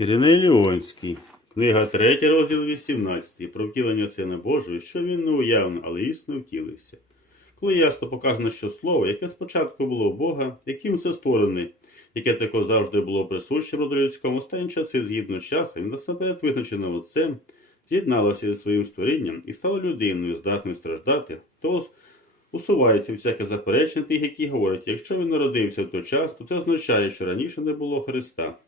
Іриней Ліонський. Книга 3, розділ 18. Про втілення Сина Божого, що він не уявно, але існо втілився. Коли ясно показано, що слово, яке спочатку було Бога, яким все створене, яке тако завжди було присуще роду людському, останні часи згідно часом, і насамперед визначеним отцем, з'єдналося зі своїм створінням і стало людиною, здатною страждати, то усувається всяке заперечення тих, які говорять, якщо він народився в той час, то це означає, що раніше не було Христа.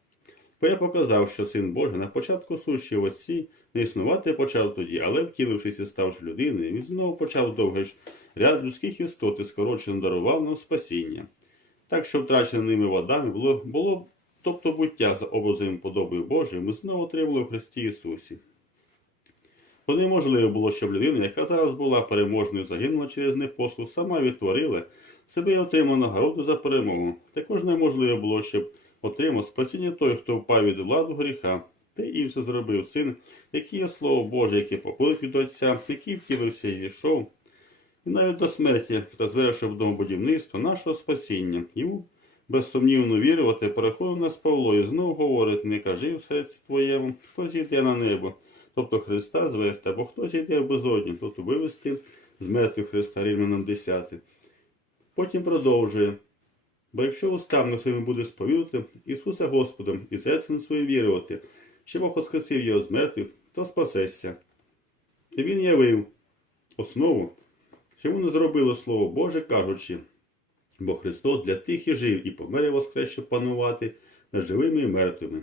Бо я показав, що син Божий на початку сущі в отці не існувати почав тоді, але втілившись і ставши людиною, він знову почав довгий ж ряд людських істот і скорочено дарував нам спасіння. Так що втрачене ними водами було, було тобто буття за образом подобою Божою, ми знову отримали в Христі Ісусі. Бо неможливо було, щоб людина, яка зараз була переможною, загинула через непослух, сама відтворила себе і отримала нагороду за перемогу. Також неможливо було, щоб отримав спасіння той, хто впав від владу гріха, те інше зробив син, який є слово Боже, яке походить від Отця, який втілився і зійшов, і навіть до смерті та звершив домобудівництво нашого спасіння. Йому безсумнівно вірувати, переходив нас Павло і знову говорить, не кажи в серці твоєму, хто зійде на небо, тобто Христа звести, або хто зійде в безодні, тобто вивести з мертвих Христа Римлянам 10. Потім продовжує. Бо якщо устами своїми буде сповідати Ісуса Господом і серцем своїм вірувати, що Бог воскресив його з мертвих, то спасешся. І він явив основу, чому не зробило Слово Боже, кажучи, бо Христос для тих і жив, і помер і воскрес, щоб панувати над живими і мертвими.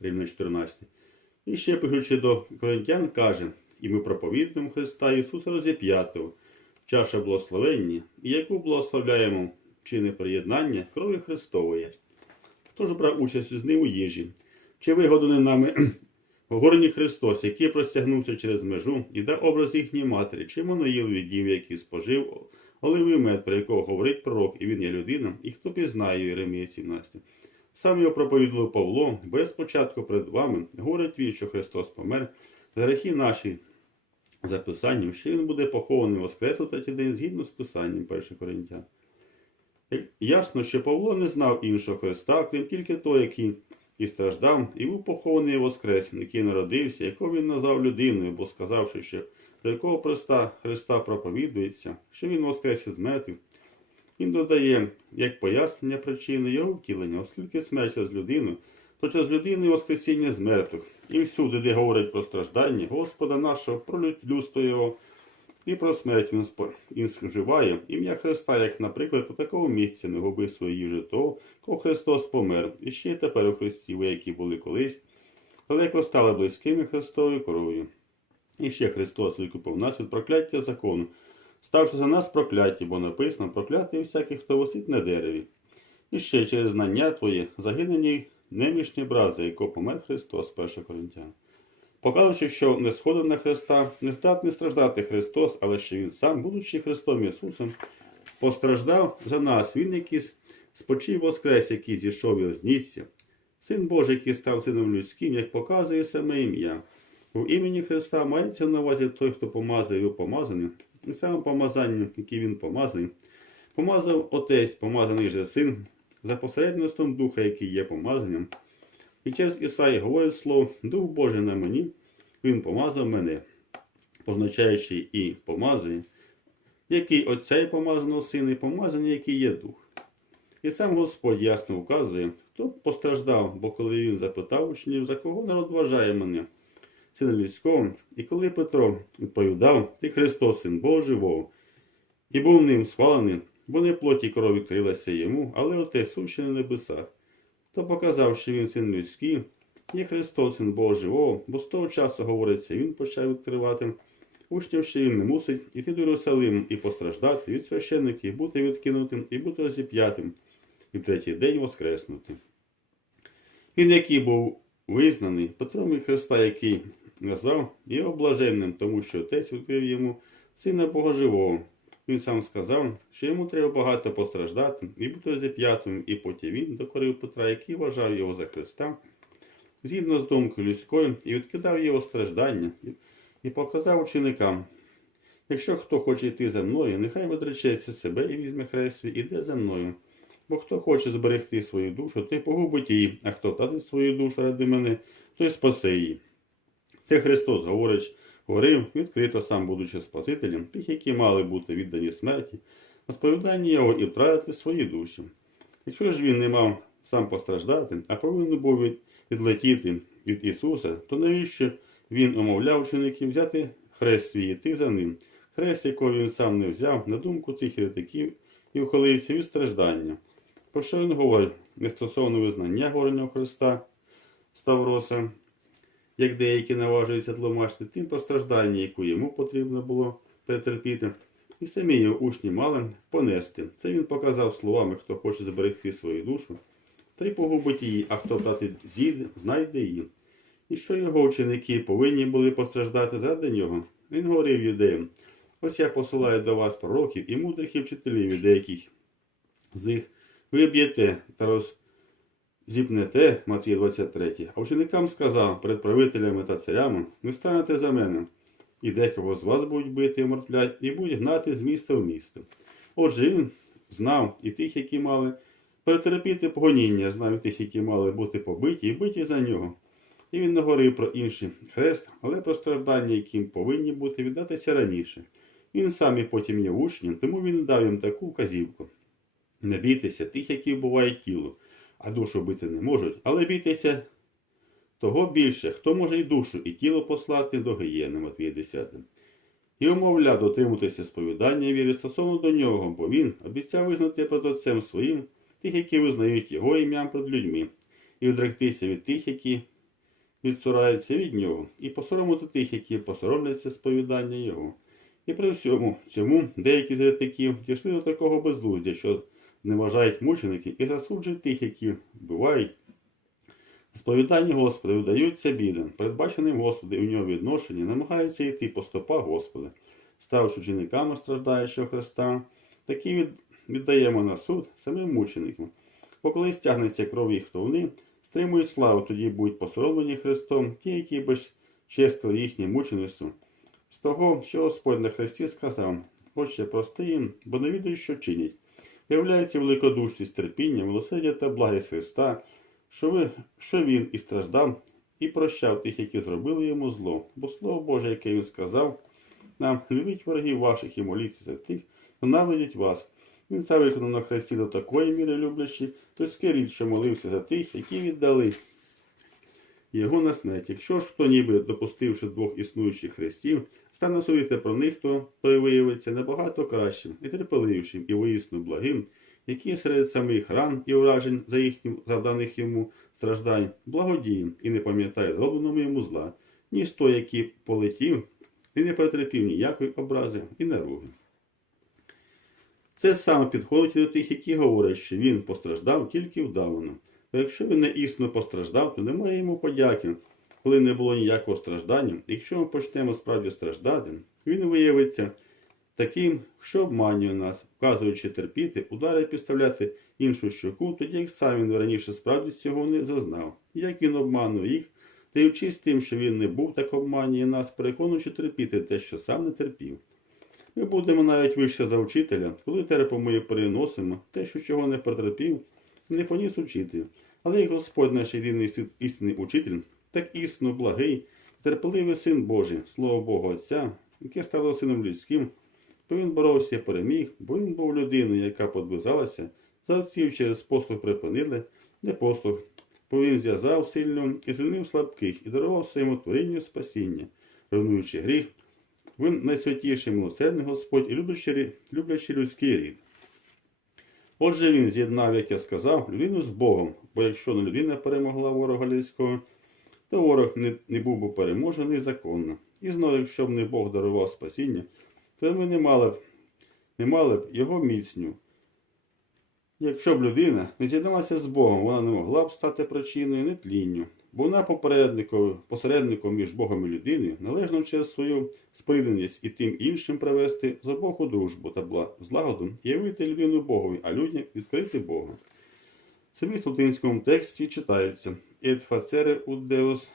Рівне 14. І ще пишучи до коринтян, каже, і ми проповідуємо Христа Ісуса розіп'ятого, чаша благословення, і яку благословляємо чини приєднання крові Христової. Хто ж брав участь з ним у їжі? Чи вигоданий нами горні Христос, який простягнувся через межу і дав образ їхньої матері, чи моноїл від дів, який спожив оливий мед, про якого говорить пророк, і він є людина, і хто пізнає Єремія 17. Сам його проповідував Павло, без початку перед вами говорить він, що Христос помер за грехи наші за Писанням, що він буде похований воскрес третій день згідно з Писанням 1 Коринтян. Ясно, що Павло не знав іншого Христа, крім тільки того, який і страждав, і був похований і воскрес, який народився, якого він назвав людиною, бо сказавши, що про якого Христа, Христа проповідується, що він воскрес із мертвих, він додає, як пояснення причини його втілення, оскільки смерть з людиною, то через людину і воскресіння з мертвих. І всюди, де говорять про страждання Господа нашого, про людство Його, і про смерть він, спо... він вживає ім'я Христа, як, наприклад, у такому місці не губи свої їжі того, кого Христос помер, і ще й тепер у Христі, ви, які були колись, далеко стали близькими Христовою кров'ю. І ще Христос викупив нас від прокляття закону, ставши за нас прокляття, бо написано проклятий всякий, хто висить на дереві. І ще через знання Твоє загинені немішній брат, за якого помер Христос, 1 Коринтян. Показуючи, що не сходив на Христа, не здатний страждати Христос, але що Він сам, будучи Христом Ісусом, постраждав за нас, Він якийсь спочив воскрес, який зійшов і ознісся. Син Божий, який став сином людським, як показує саме ім'я. У імені Христа мається на увазі той, хто помазав його помазаним, і саме помазанням, який він помазаний, помазав Отець, помазаний же син, за посередництвом Духа, який є помазанням. І через Ісаї говорить слово Дух Божий на мені, Він помазав мене, позначаючи і помазує, який Отця і помазаного сина, і помазання, який є дух. І сам Господь ясно вказує, хто постраждав, бо коли він запитав учнів, за кого народ вважає мене, сина людського, і коли Петро відповідав, ти Христос, син Божий Вов, і був ним схвалений, бо не плоті кров відкрилася йому, але оте сущий на небесах то показав, що він син людський, є Христос, син Божий, о, бо з того часу, говориться, він почав відкривати учнів, що він не мусить іти до Єрусалиму і постраждати від священників, бути відкинутим і бути розіп'ятим, і в третій день воскреснути. Він, який був визнаний Петром і Христа, який назвав його блаженним, тому що отець відкрив йому сина Бога живого. Він сам сказав, що йому треба багато постраждати і бути розіп'ятим, і потім він докорив Петра, який вважав його за Христа, згідно з думкою людською, і відкидав його страждання, і показав ученикам, якщо хто хоче йти за мною, нехай відречеться себе і візьме хрест свій, іде за мною. Бо хто хоче зберегти свою душу, той погубить її, а хто втратить свою душу ради мене, той спасе її. Це Христос говорить, говорив відкрито сам, будучи Спасителем, тих, які мали бути віддані смерті, на сповідання його і втратити свої душі. Якщо ж він не мав сам постраждати, а повинен був відлетіти від Ісуса, то навіщо він умовляв учеників взяти хрест свій і йти за ним? Хрест, якого він сам не взяв, на думку цих еретиків і ухилився від страждання. Про що він говорить не стосовно визнання горення Христа Ставроса, як деякі наважуються тлумачити, тим постраждання, яку йому потрібно було перетерпіти, і самі його учні мали понести. Це він показав словами, хто хоче зберегти свою душу, та й погубить її, а хто втратить з'їде, знайде її. І що його ученики повинні були постраждати заради нього. Він говорив юдеям, ось я посилаю до вас пророків і мудрих і вчителів, і деяких з них ви б'єте та розіпнете, Матвій 23, а ученикам сказав перед правителями та царями, ви станете за мене, і декого з вас будуть бити і мертвлять, і будуть гнати з міста в місто. Отже, він знав і тих, які мали перетерпіти погоніння, знав і тих, які мали бути побиті і биті за нього. І він не говорив про інший хрест, але про страждання, яким повинні бути віддатися раніше. Він сам і потім є учнем, тому він дав їм таку вказівку. Не бійтеся тих, які вбивають тіло, а душу бити не можуть, але бійтеся того більше, хто може і душу, і тіло послати до гієни, Матвій 10. І умовляв дотримуватися сповідання віри стосовно до нього, бо він обіцяв визнати перед отцем своїм тих, які визнають його ім'ям перед людьми, і відректися від тих, які відсураються від нього, і посоромити тих, які посоромляться сповідання його. І при всьому цьому деякі з ретиків дійшли до такого безглуздя, що не вважають мучеників і засуджують тих, які вбивають. Сповідання Господа видаються бідам, передбаченим Господи у нього відношенні, намагаються йти по стопах Господа, ставши учениками страждаючого Христа, такі від... віддаємо на суд самим мученикам. Бо коли стягнеться кров їх хтовни, стримують славу, тоді будуть посоромлені Христом ті, які безчестили їхнє мучеництво. З того, що Господь на Христі сказав, Отче, прости їм, бо не відають, що чинять. Виявляється великодушність, терпіння, милосердя та благість Христа, що, ви, що Він і страждав, і прощав тих, які зробили йому зло. Бо Слово Боже, яке Він сказав, нам любіть ворогів ваших і моліться за тих, хто навидять вас. Він сам виконав на хресті до такої міри люблячи, людський рід, що молився за тих, які віддали його на смерть. Якщо ж хто ніби допустивши двох існуючих хрестів, стане судити про них, то той виявиться набагато кращим і терпеливішим, і воїсно благим, який серед самих ран і уражень за їхнім завданих йому страждань благодієм і не пам'ятає зробленому йому зла, ніж той, який полетів і не перетерпів ніякої образи і наруги. Це саме підходить до тих, які говорять, що він постраждав тільки вдавано. Бо якщо він не існо постраждав, то немає йому подяки, коли не було ніякого страждання. Якщо ми почнемо справді страждати, він виявиться таким, що обманює нас, вказуючи терпіти, удари підставляти іншу щоку, тоді як сам він раніше справді цього не зазнав. Як він обманує їх, даючись тим, що він не був так обманює нас, переконуючи терпіти те, що сам не терпів. Ми будемо навіть вище за вчителя, коли терпимо і переносимо те, що чого не потерпів, не поніс учитель. Але як Господь наш єдиний істинний учитель, так існо благий, терпеливий син Божий, слово Бога Отця, яке стало сином людським, бо він боровся і переміг, бо він був людиною, яка подвизалася, за отців через послуг припинили, не послуг, бо він зв'язав сильно і звільнив слабких і дарував своєму творінню спасіння, руйнуючи гріх, він найсвятіший милосердний Господь і люблячий, люблячий людський рід. Отже, він з'єднав, як я сказав, людину з Богом, бо якщо не людина перемогла ворога людського, то ворог не, не був би переможений законно. І знову, якщо б не Бог дарував спасіння, то ми не мали б, не мали б його міцню. Якщо б людина не з'єдналася з Богом, вона не могла б стати причиною нетлінню, бо вона посередником між Богом і людиною належно через свою спорідненість і тим іншим привести з обоху дружбу та злагоду явити людину Богові, а людям відкрити Бога. Це в латинському тексті читається «Et facere ut Deus,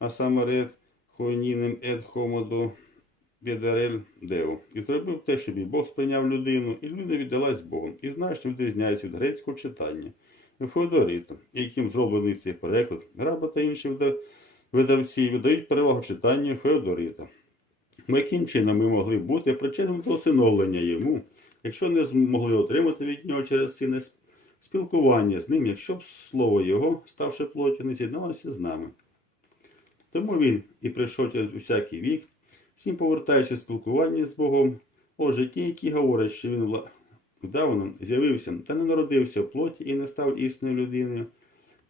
a самарет хоїнінем ет хомодо Бєдарель Део і зробив те, щоб і Бог сприйняв людину, і людина віддалась Богу, і значно відрізняється від грецького читання. Феодорита, яким зроблений цей переклад, Граба та інші видавці видають перевагу читанню Феодорита. Бо яким чином ми могли бути причинами до усиновлення йому, якщо не змогли отримати від нього через сп- спілкування з ним, якщо б слово його, ставши плоттю, не з'єдналося з нами. Тому він і прийшов через усякий вік, всім повертаючи спілкування з Богом, Отже, ті, які говорять, що він вдавано з'явився та не народився в плоті і не став існою людиною,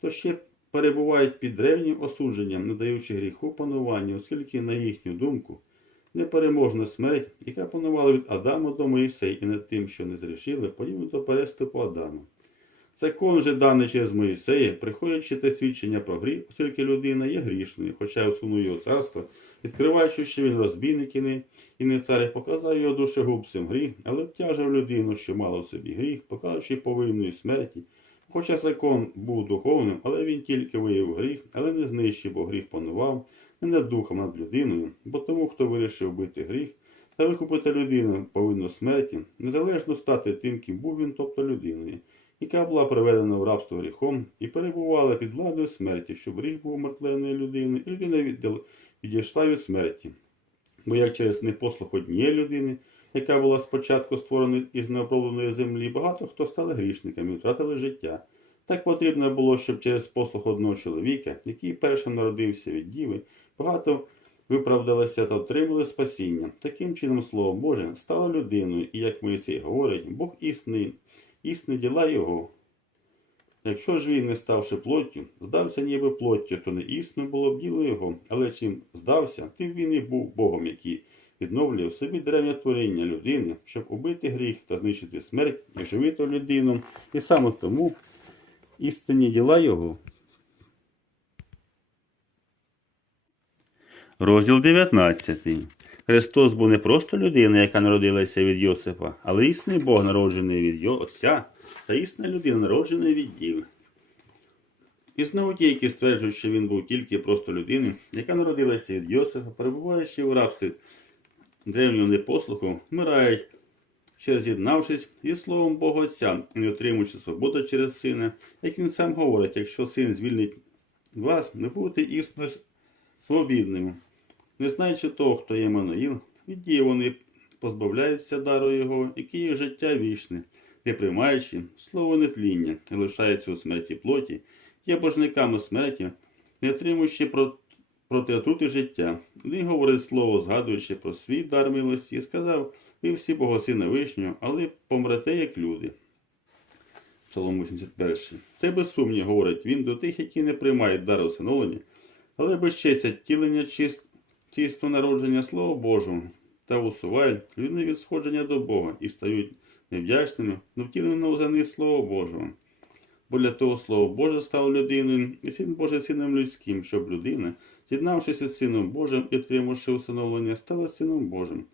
то ще перебувають під древнім осудженням, не даючи гріху панування, оскільки, на їхню думку, непереможна смерть, яка панувала від Адама до Моїсея і над тим, що не зрішили, подібно до переступу Адама. Закон же даний через Моїсея, приходячи те свідчення про гріх, оскільки людина є грішною, хоча усунув його царство, відкриваючи, що він розбійник і не, цар, показав його душегубцем гріх, але обтяжив людину, що мала в собі гріх, показуючи повинною смерті. Хоча закон був духовним, але він тільки виявив гріх, але не знищив, бо гріх панував не над духом, над людиною, бо тому, хто вирішив бити гріх та викупити людину повинно смерті, незалежно стати тим, ким був він, тобто людиною, яка була приведена в рабство гріхом і перебувала під владою смерті, щоб гріх був мертвленою людиною, і людина відійшла від смерті. Бо як через непослух однієї людини, яка була спочатку створена із неопробленої землі, багато хто стали грішниками і втратили життя. Так потрібно було, щоб через послух одного чоловіка, який першим народився від діви, багато виправдалися та отримали спасіння. Таким чином, Слово Боже стало людиною, і, як Моїсей говорить, Бог існий, існі діла Його. Якщо ж він, не ставши плоттю, здався ніби плоттю, то не існо було б діло його, але чим здався, тим він і був Богом, який відновлює в собі древнє творіння людини, щоб убити гріх та знищити смерть і живити людину, і саме тому істинні діла його. Розділ 19. Христос був не просто людина, яка народилася від Йосипа, але істинний Бог, народжений від його Отця, та істинна людина, народжена від Діви. І знову ті, які стверджують, що він був тільки просто людиною, яка народилася від Йосипа, перебуваючи в рабстві древнього непослуху, вмирають, ще з'єднавшись із Словом Бога Отця не отримуючи свободу через сина, як він сам говорить, якщо син звільнить вас, ви будете існо свобідними. Не знаючи того, хто є Мануїл, від дії вони позбавляються дару його, який є життя вічне, не приймаючи слово нетління, і лишаються у смерті плоті, є божниками смерті, не отримуючи про- проти отрути життя. Він говорить слово, згадуючи про свій дар милості, і сказав, ви всі богосини вишнього, але помрете як люди. Псалом 81. Це без сумнів, говорить він до тих, які не приймають дар усиновлення, але безчестя тілення чист, чисто народження Слова Божого та усувають людне від сходження до Бога і стають невдячними, но втіленого за них Слова Божого. Бо для того Слово Боже стало людиною, і син Божий сином людським, щоб людина, з'єднавшися з Сином Божим і отримавши усиновлення, стала Сином Божим.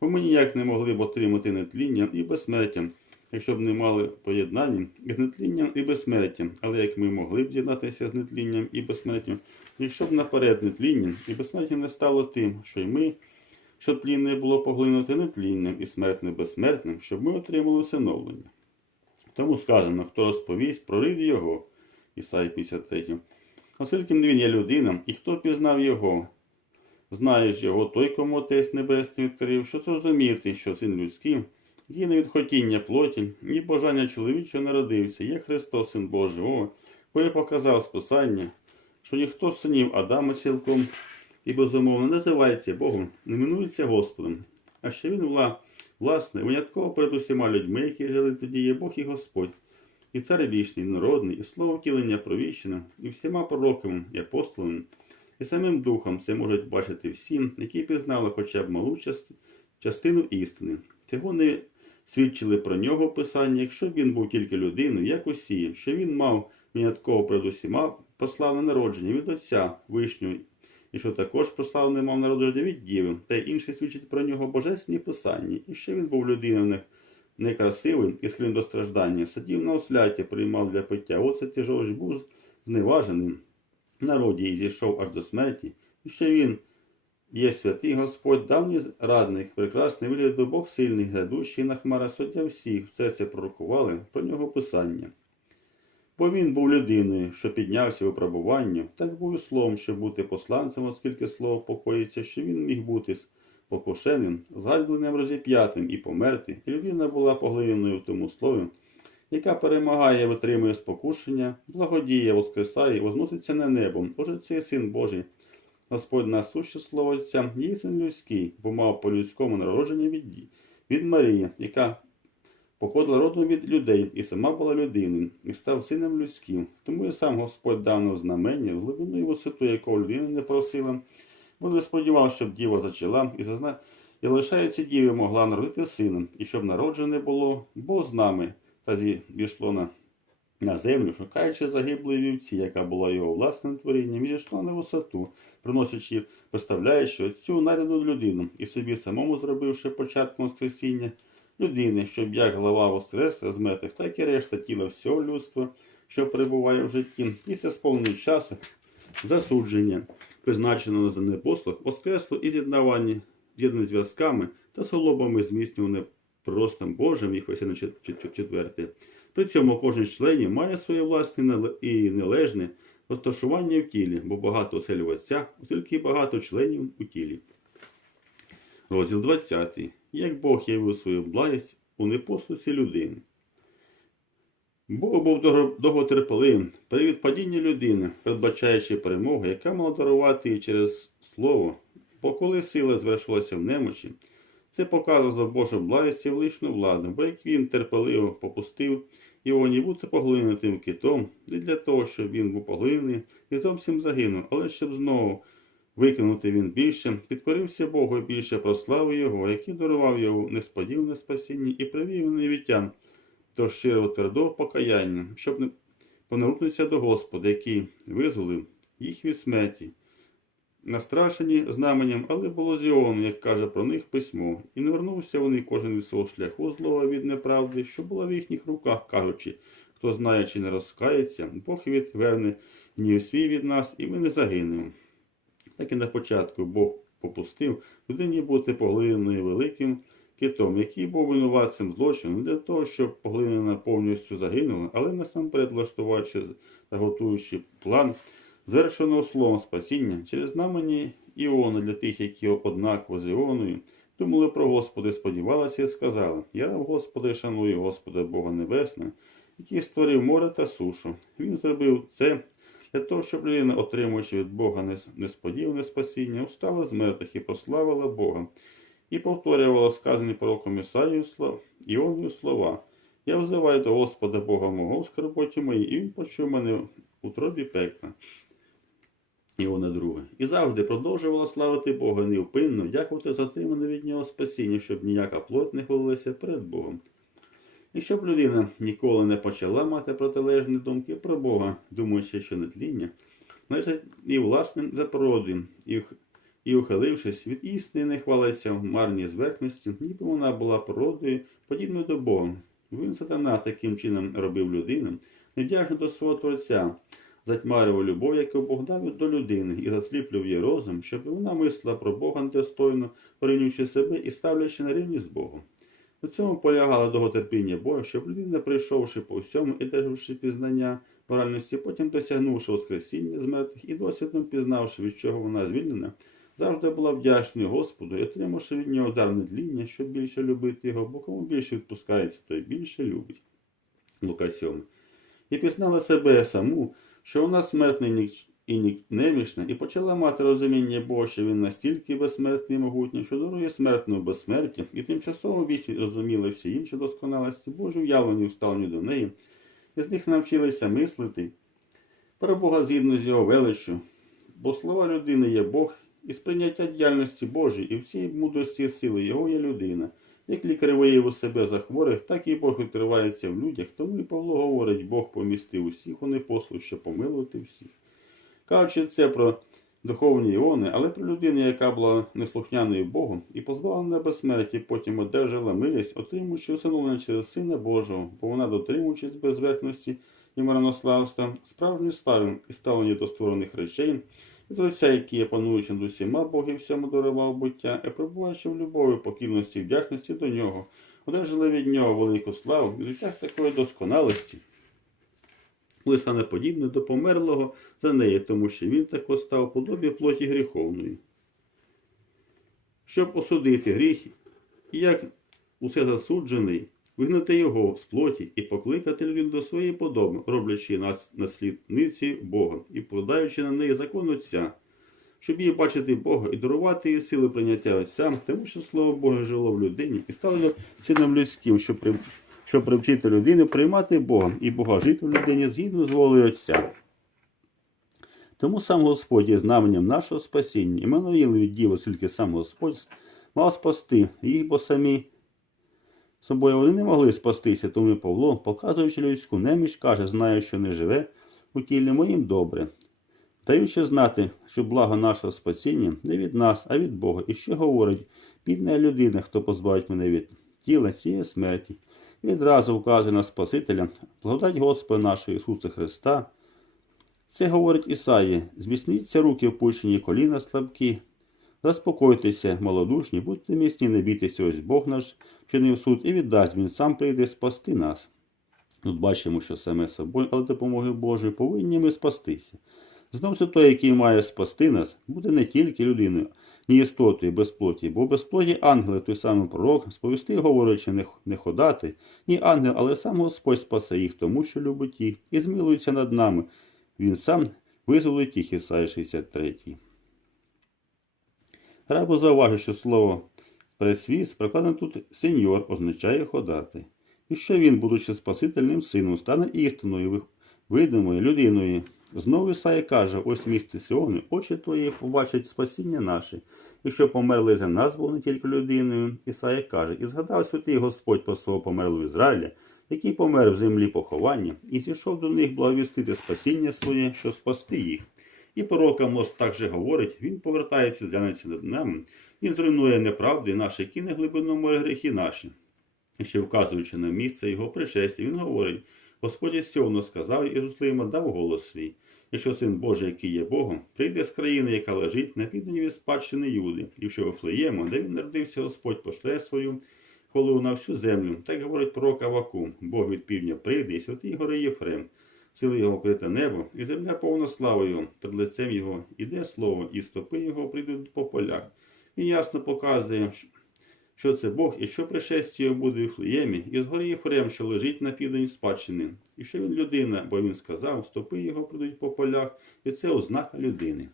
Бо ми ніяк не могли б отримати нетління і безсмертя, якщо б не мали поєднання із нетлінням і безсмертям, але як ми могли б з'єднатися з нетлінням і безсмертям, якщо б наперед нетлінням і безсмертя не стало тим, що й ми, що тлінне було поглинуте нетлінням і смертне безсмертним, щоб ми отримали всиновлення. Тому сказано, хто розповість про його, Ісаї 53. Оскільки він є людина, і хто пізнав його, знаєш його той, кому Отець Небесний відкрив, що зрозуміти, що син людський, є не від хотіння плоті, ні бажання чоловічого народився, є Христос, Син Божий, бо я показав спасання, що ніхто з синів Адама цілком і безумовно називається Богом, не мінується Господом, а що він вла, власне, винятково перед усіма людьми, які жили тоді, є Бог і Господь, і цар вічний, і народний, і слово втілення провіщено, і всіма пророками і апостолами, і самим духом це можуть бачити всі, які пізнали хоча б малу частину істини. Цього не свідчили про нього в Писанні, якщо б він був тільки людиною, як усі, що він мав винятково перед усіма прославне народження від Отця Вишнього, і що також прославлений мав народження від Діви, та й інші свідчать про нього божественні писання, і що він був людиною не- некрасивий і схильним до страждання, сидів на осляті, приймав для пиття. Оцеті жовч, був зневаженим. В народі і зійшов аж до смерті, і що він Є святий Господь, давній радник, прекрасний вигляду Бог сильний, грядущий на хмара суддя всіх, все це пророкували про нього писання. Бо він був людиною, що піднявся випробуванню, так був словом, щоб бути посланцем, оскільки слово покоїться, що він міг бути покошеним, згадленим розіп'ятим і померти, і людина була поглиненою в тому слові, яка перемагає, витримує спокушення, благодіє, воскресає, возноситься на небо. Отже, цей син Божий. Господь нас суще слово Отця, є син людський, бо мав по людському народження від, від Марії, яка походила родом від людей і сама була людиною, і став сином людським. Тому і сам Господь дав нам знамення, глибину і висоту, якого людина не просила, бо не сподівав, щоб діва зачала і зазна... і лишається діві могла народити сина, і щоб народжене було, бо з нами, та зійшло на на землю, шукаючи загиблої вівці, яка була його власним творінням, і зійшло на висоту, приносячи, представляючи цю найдену людину і собі самому зробивши початком воскресіння людини, щоб як глава воскресла з мертвих, так і решта тіла всього людства, що перебуває в житті, після сповненого часу засудження, призначеного за непослух, воскресло і з'єднавання з'єднані зв'язками та солобами зміцнюване приростом Божим, їх ось на четверте. При цьому кожен з членів має своє власне і належне розташування в тілі, бо багато осель оскільки багато членів у тілі. Розділ 20. Як Бог явив свою благість у непослусі людини. Бог був довготерпеливим при відпадінні людини, передбачаючи перемогу, яка мала дарувати їй через слово, бо коли сила звершилася в немочі, це показувало Божу благість і величну владу, бо як він терпеливо попустив його не бути поглинутим китом, не для того, щоб він був поглинений і зовсім загинув, але щоб знову викинути він більше, підкорився Богу і більше прославив його, який дарував його несподіване спасіння і привів невітян до щирого твердого покаяння, щоб не повернутися до Господа, який визволив їх від смерті. Настрашені знаменням, але було зіону, як каже про них письмо, і не вернувся вони кожен від свого шляху злого від неправди, що була в їхніх руках, кажучи, хто знає, чи не розкається, Бог відверне гнів свій від нас, і ми не загинемо. Так і на початку Бог попустив людині бути поглиненою великим китом, який був винуватцем злочину, для того, щоб поглинена повністю загинула, але насамперед влаштувавши та готуючи план звершеного словом спасіння через знамені Іона для тих, які однаково з Іоною, думали про Господи, сподівалися і сказали: Я раб Господи, шаную Господа Бога Небесного, який створив море та сушу. Він зробив це для того, щоб людина, отримуючи від Бога несподіване спасіння, устала з мертвих і прославила Бога. І повторювала сказані пророком Ісаїю Іоною слова. Я взиваю до Господа Бога мого в скорботі моїй, і він почув мене у тробі пекла. Іона друге. І завжди продовжувала славити Бога невпинно, дякувати за отримане від нього спасіння, щоб ніяка плоть не хвалилася перед Богом. І щоб людина ніколи не почала мати протилежні думки про Бога, думаючи, що нетління, належить і власним запородою, і, і ухилившись від істини, не хвалиться в марній зверхності, ніби вона була породою, подібною до Бога. Він сатана таким чином робив людину, невдячну до свого Творця затьмарював любов, яку Бог дав до людини, і засліплював її розум, щоб вона мислила про Бога недостойно, порівнюючи себе і ставлячи на рівні з Богом. У цьому полягало довготерпіння Бога, щоб людина, прийшовши по всьому і державши пізнання моральності, потім досягнувши Воскресіння з мертвих і досвідом пізнавши, від чого вона звільнена, завжди була вдячною Господу і отримавши від нього дар недління, щоб більше любити його, бо кому більше відпускається, той більше любить. Лука 7. І пізнала себе саму, що вона смертна і немічна, і почала мати розуміння Бога, що він настільки безсмертний і могутній, що дарує смертного безсмертя, і тимчасово віч розуміли всі інші досконалості, Божі уявлені вставлені до неї, і з них навчилися мислити про Бога згідно з його величчю, бо слова людини є Бог, і сприйняття діяльності Божої, і всій мудрості сили Його є людина. Як лікар виявив себе за хворих, так і Бог відкривається в людях, тому і Павло говорить, Бог помістив усіх у непослух, щоб помилувати всіх. Кажучи це про духовні іони, але про людину, яка була неслухняною Богом і позбавлена безсмерті, потім одержала милість, отримуючи усиновлення через Сина Божого, бо вона, дотримуючись безверхності і марнославства, справжньої слави і ставлення до створених речей, з Отця, який є пануючим над усіма Бог і всьому дарував буття, і перебуваючи в любові, покірності і вдячності до нього, одержали від нього велику славу від життях такої досконалості. Коли стане подібний до померлого за неї, тому що він також став подобі плоті гріховної. Щоб осудити гріх, і як усе засуджений, вигнати його з плоті і покликати людину до своєї подоби, роблячи нас наслідниці Бога і покладаючи на неї закон Отця, щоб її бачити Бога і дарувати їй сили прийняття Отця, тому що Слово Боже жило в людині і стало сином людським, щоб, при... щоб привчити людину приймати Бога і Бога жити в людині згідно з волею Отця. Тому сам Господь є знаменням нашого спасіння. Іммануїл від Діви, оскільки сам Господь мав спасти їх, бо самі собою вони не могли спастися, тому Павло, показуючи людську неміч, каже, знаю, що не живе у тілі моїм добре, даючи знати, що благо нашого спасіння не від нас, а від Бога. І ще говорить, бідна людина, хто позбавить мене від тіла цієї смерті. Відразу вказує на Спасителя, благодать Господа нашого Ісуса Христа. Це говорить Ісаї, зміцніться руки опущені, коліна слабкі, Заспокойтеся, малодушні, будьте міцні, не бійтеся, ось Бог наш вчинив суд і віддасть, Він сам прийде спасти нас. Тут бачимо, що саме собою, але допомоги Божої повинні ми спастися. Знов той, який має спасти нас, буде не тільки людиною, ні істотою без плоті, бо без плоті ангели, той самий пророк, сповісти, говорячи, не, ходати, ні ангел, але сам Господь спасе їх, тому що любить їх, і змилується над нами. Він сам визволить їх, Ісая 63. Треба зауважити, що слово пресвіс прикладено тут сеньор означає ходати. І що він, будучи Спасительним сином, стане істинною, видимою людиною. Знову Ісая каже, ось місце Сіони, очі твої побачать спасіння наше. І що померли за нас, був не тільки людиною. Ісая каже, і згадав святий Господь про свого померлого Ізраїля, який помер в землі поховання, і зійшов до них благовістити спасіння своє, що спасти їх. І пророк Амос також говорить, він повертається, глянеться над нами, він зруйнує неправди наші, які не глибину море гріхи наші. І ще вказуючи на місце його пришестя, він говорить, Господь із Сіону сказав Ісуслима дав голос свій, якщо син Божий, який є Богом, прийде з країни, яка лежить на півдні від спадщини Юди, і що Вифлеєма, де він народився, Господь пошле свою хвалу на всю землю. Так говорить пророк Аваку, Бог від півдня прийде, і святий гори Єфрем. Сили його вкрите небо, і земля повна славою, перед лицем його іде слово, і стопи його прийдуть по полях. Він ясно показує, що це Бог, і що пришестя його буде в флеємі, і згори Єфрем, що лежить на південь спадщини, і що він людина, бо він сказав, стопи його пройдуть по полях, і це ознака людини.